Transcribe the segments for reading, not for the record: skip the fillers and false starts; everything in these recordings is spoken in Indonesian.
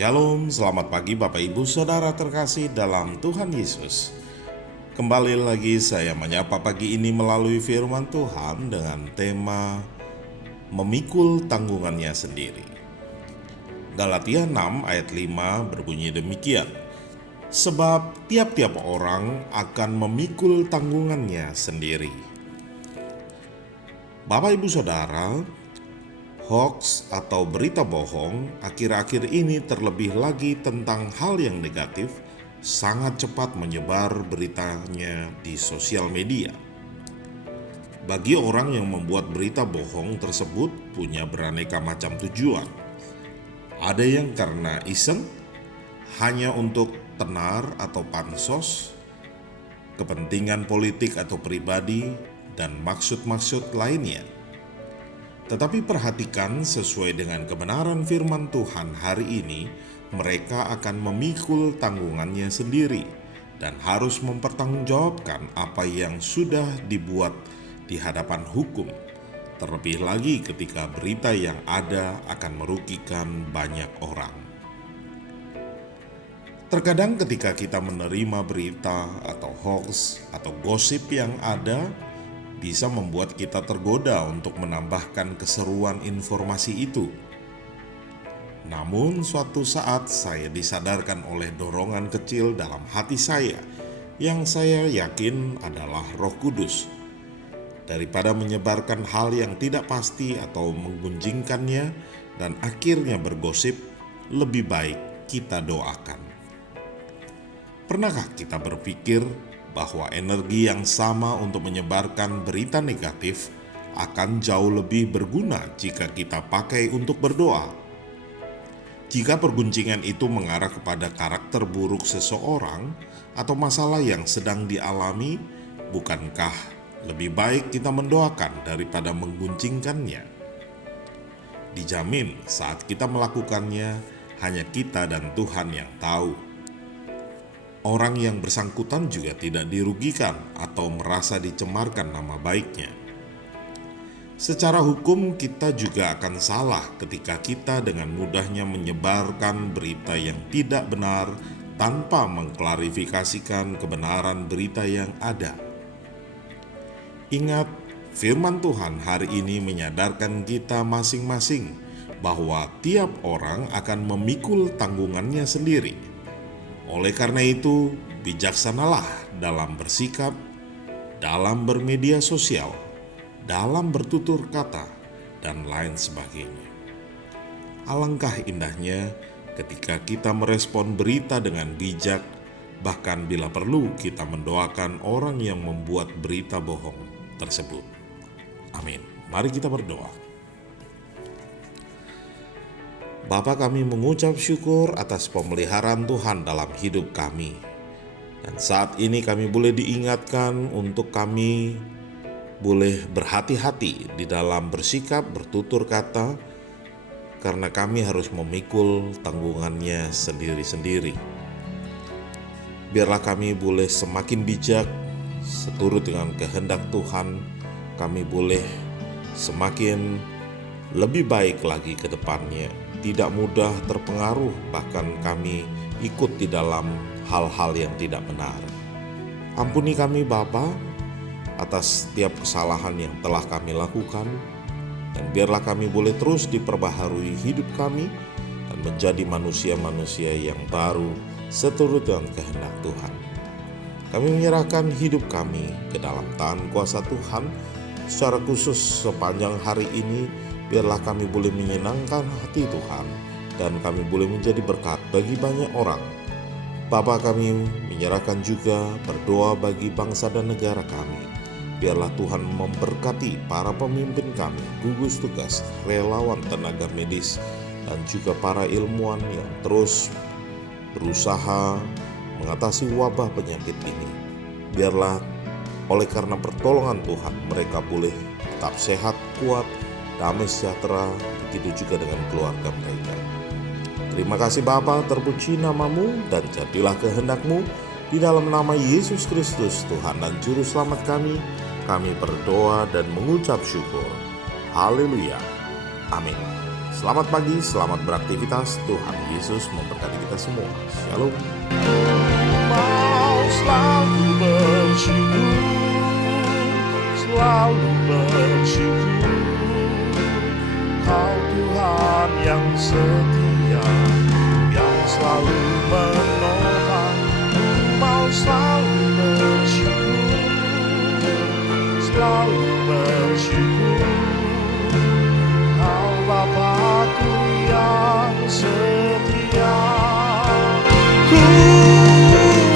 Shalom, selamat pagi Bapak Ibu Saudara terkasih dalam Tuhan Yesus. Kembali lagi saya menyapa pagi ini melalui firman Tuhan dengan tema memikul tanggungannya sendiri. Galatia 6 ayat 5 berbunyi demikian. Sebab tiap-tiap orang akan memikul tanggungannya sendiri. Bapak Ibu Saudara, hoax atau berita bohong akhir-akhir ini terlebih lagi tentang hal yang negatif sangat cepat menyebar beritanya di sosial media. Bagi orang yang membuat berita bohong tersebut punya beraneka macam tujuan. Ada yang karena iseng, hanya untuk tenar atau pansos, kepentingan politik atau pribadi, dan maksud-maksud lainnya. Tetapi perhatikan, sesuai dengan kebenaran firman Tuhan hari ini, mereka akan memikul tanggungannya sendiri dan harus mempertanggungjawabkan apa yang sudah dibuat di hadapan hukum. Terlebih lagi ketika berita yang ada akan merugikan banyak orang. Terkadang ketika kita menerima berita atau hoax atau gosip yang ada, bisa membuat kita tergoda untuk menambahkan keseruan informasi itu. Namun suatu saat saya disadarkan oleh dorongan kecil dalam hati saya yang saya yakin adalah Roh Kudus. Daripada menyebarkan hal yang tidak pasti atau menggunjingkannya dan akhirnya bergosip, lebih baik kita doakan. Pernahkah kita berpikir bahwa energi yang sama untuk menyebarkan berita negatif akan jauh lebih berguna jika kita pakai untuk berdoa? Jika perguncingan itu mengarah kepada karakter buruk seseorang atau masalah yang sedang dialami, bukankah lebih baik kita mendoakan daripada mengguncingkannya? Dijamin saat kita melakukannya, hanya kita dan Tuhan yang tahu. Orang yang bersangkutan juga tidak dirugikan atau merasa dicemarkan nama baiknya. Secara hukum kita juga akan salah ketika kita dengan mudahnya menyebarkan berita yang tidak benar tanpa mengklarifikasikan kebenaran berita yang ada. Ingat, firman Tuhan hari ini menyadarkan kita masing-masing bahwa tiap orang akan memikul tanggungannya sendiri. Oleh karena itu, bijaksanalah dalam bersikap, dalam bermedia sosial, dalam bertutur kata, dan lain sebagainya. Alangkah indahnya ketika kita merespon berita dengan bijak, bahkan bila perlu kita mendoakan orang yang membuat berita bohong tersebut. Amin. Mari kita berdoa. Bapa, kami mengucap syukur atas pemeliharaan Tuhan dalam hidup kami. Dan saat ini kami boleh diingatkan untuk kami boleh berhati-hati di dalam bersikap, bertutur kata, karena kami harus memikul tanggungannya sendiri-sendiri. Biarlah kami boleh semakin bijak, seturut dengan kehendak Tuhan, kami boleh semakin lebih baik lagi ke depannya. Tidak mudah terpengaruh, bahkan kami ikut di dalam hal-hal yang tidak benar. Ampuni kami Bapa atas setiap kesalahan yang telah kami lakukan, dan biarlah kami boleh terus diperbaharui hidup kami dan menjadi manusia-manusia yang baru seturut dengan kehendak Tuhan. Kami menyerahkan hidup kami ke dalam tangan kuasa Tuhan. Secara khusus sepanjang hari ini, biarlah kami boleh menyenangkan hati Tuhan dan kami boleh menjadi berkat bagi banyak orang. Bapa, kami menyerahkan juga berdoa bagi bangsa dan negara kami. Biarlah Tuhan memberkati para pemimpin kami, gugus tugas, relawan tenaga medis, dan juga para ilmuwan yang terus berusaha mengatasi wabah penyakit ini. Biarlah oleh karena pertolongan Tuhan mereka boleh tetap sehat, kuat, damai sejahtera, begitu juga dengan keluarga mereka. Terima kasih Bapa, terpuji namamu, dan jadilah kehendak-Mu. Di dalam nama Yesus Kristus, Tuhan dan Juru Selamat kami berdoa dan mengucap syukur. Haleluya. Amin. Selamat pagi, selamat beraktivitas. Tuhan Yesus memberkati kita semua. Shalom. Mau selalu bersyukur, selalu bersyukur. Kau Tuhan yang setia, yang selalu menolong. Mau selalu bersyukur, selalu bersyukur. Kau Bapa-Ku yang setia. Ku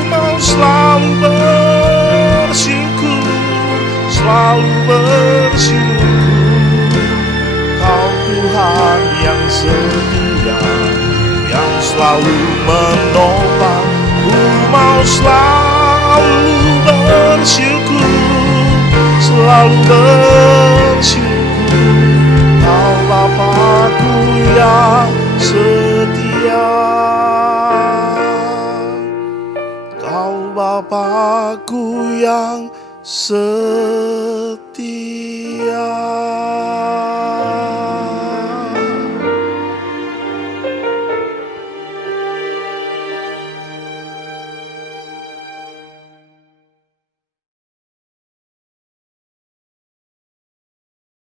mau selalu bersyukur, selalu bersyukur. Kau Tuhan yang setia, yang selalu menopang. Ku mau selalu bersyukur, selalu bersyukur. Kau Bapa-Ku yang setia. Kau Bapa-Ku yang setia.